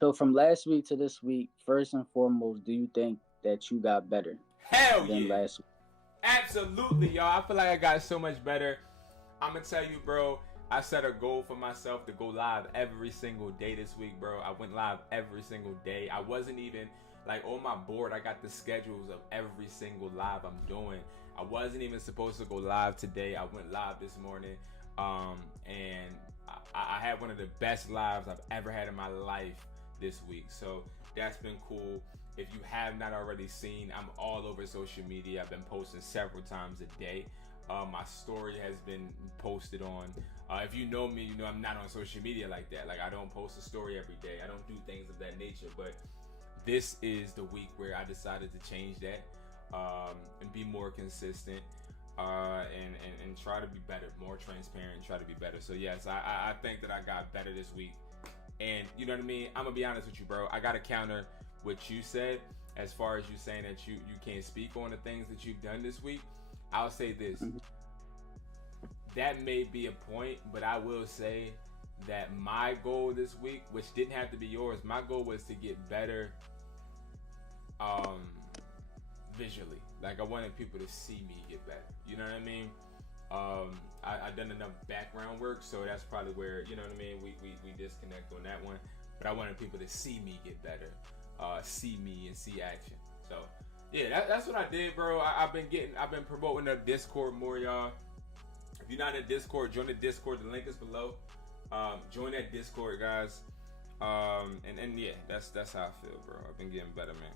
So from last week to this week, first and foremost, do you think that you got better Hell than yeah. last week? Absolutely, y'all. I feel like I got so much better. I'm gonna tell you, bro. I set a goal for myself to go live every single day this week, bro. I went live every single day. I wasn't even like on my board. I got the schedules of every single live I'm doing. I wasn't even supposed to go live today. I went live this morning, and I had one of the best lives I've ever had in my life this week. So that's been cool. If you have not already seen, I'm all over social media. I've been posting several times a day. My story has been posted on. If you know me, you know I'm not on social media like that. Like I don't post a story every day. I don't do things of that nature. But this is the week where I decided to change that and be more consistent and try to be better, more transparent, try to be better. So yes, I think that I got better this week. And you know what I mean? I'm gonna be honest with you, bro. I gotta counter what you said as far as you saying that you can't speak on the things that you've done this week. I'll say this. Mhm. That may be a point, but I will say that my goal this week, which didn't have to be yours, my goal was to get better um visually. Like I wanted people to see me get better. You know what I mean? I done enough background work, so that's probably where, you know what I mean, we disconnect on that one. But I wanted people to see me get better, see me and see action. So yeah, that's what I did, bro. I've been promoting the Discord more, y'all. If you're not in Discord, join the Discord. The link is below. Join that Discord, guys. And yeah, that's how I feel, bro. I've been getting better, man.